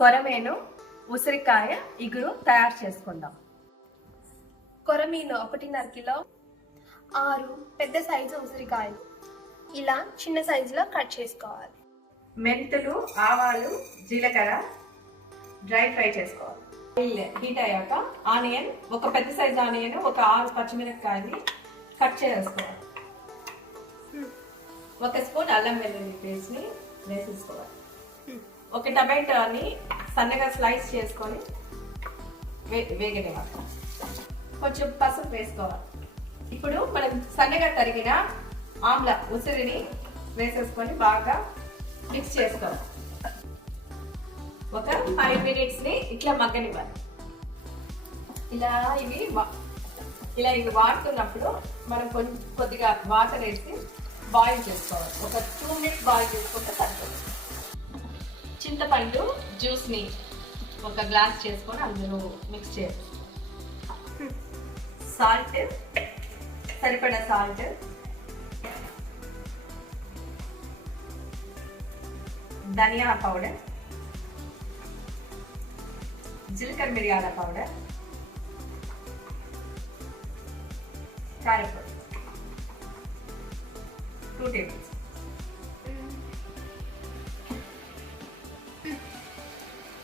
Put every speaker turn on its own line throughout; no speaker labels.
కొరమేను ఉసిరికాయ ఇగురు తయారు చేసుకుందాం.
కొరమీను ఒకటిన్నర కిలో ఆరు పెద్ద సైజు ఉసిరికాయలు. ఇలా చిన్న సైజులో కట్ చేసుకోవాలి.
మెంతులు ఆవాలు జీలకర్ర డ్రై ఫ్రై చేసుకోవాలి. ఆయిల్ హీట్ అయ్యాక ఆనియన్ ఒక పెద్ద సైజు ఆనియన్ ఒక ఆరు పచ్చిమిరపకాయలు కట్ చేసుకోవాలి. ఒక స్పూన్ అల్లం వెల్లుల్లి పేస్ట్ని వేసేసుకోవాలి. ఒక టమాటాని సన్నగా స్లైస్ చేసుకొని వే వేగనివ్వాలి. కొంచెం పసుపు వేసుకోవాలి. ఇప్పుడు మనం సన్నగా తరిగిన ఆమ్ల ఉసిరిని వేసేసుకొని బాగా మిక్స్ చేసుకోవాలి. ఒక ఫైవ్ మినిట్స్ని ఇట్లా మగ్గనివ్వాలి. ఇలా ఇవి వా- ఇలా ఇవి వాడుతున్నప్పుడు మనం కొద్దిగా వాటర్ వేసి బాయిల్ చేసుకోవాలి. ఒక టూ మినిట్స్ బాయిల్ చేసుకుంటే సరిపోతుంది. చింతపండు జ్యూస్ని ఒక గ్లాస్ చేసుకొని అందులో మిక్స్ చేయాలి. సాల్ట్ సరిపడా సాల్ట్. ధనియా పౌడర్. జీలకర్ర మిరియాల పౌడర్. కారపొడి. Two tables.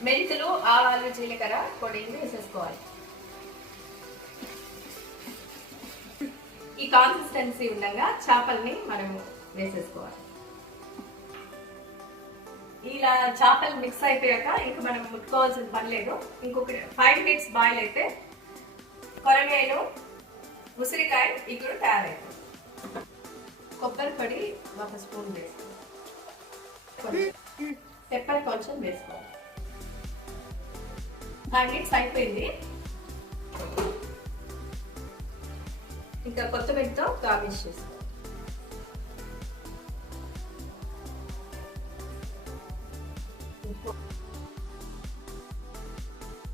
మెంతులు ఆవాలు జీలకర్ర పొడిని వేసేసుకోవాలి. ఈ కాన్సిస్టెన్సీ ఉండగా చేపల్ని మనము వేసేసుకోవాలి. ఇలా చేపలు మిక్స్ అయిపోయాక ఇంక మనం ముట్టుకోవాల్సిన పని లేదు. ఇంకొక ఫైవ్ మినిట్స్ బాయిల్ అయితే కొరమేను ఉసిరికాయ ఇప్పుడు తయారైపోతుంది కొబ్బరి పొడి ఒక స్పూన్ వేసుకోవాలి. పెప్పర్ కొంచెం వేసుకోవాలి. ఫైవ్ మినిట్స్ అయిపోయింది. ఇంకా కొత్తిమీరతో గార్నిష్ చేస్తాం.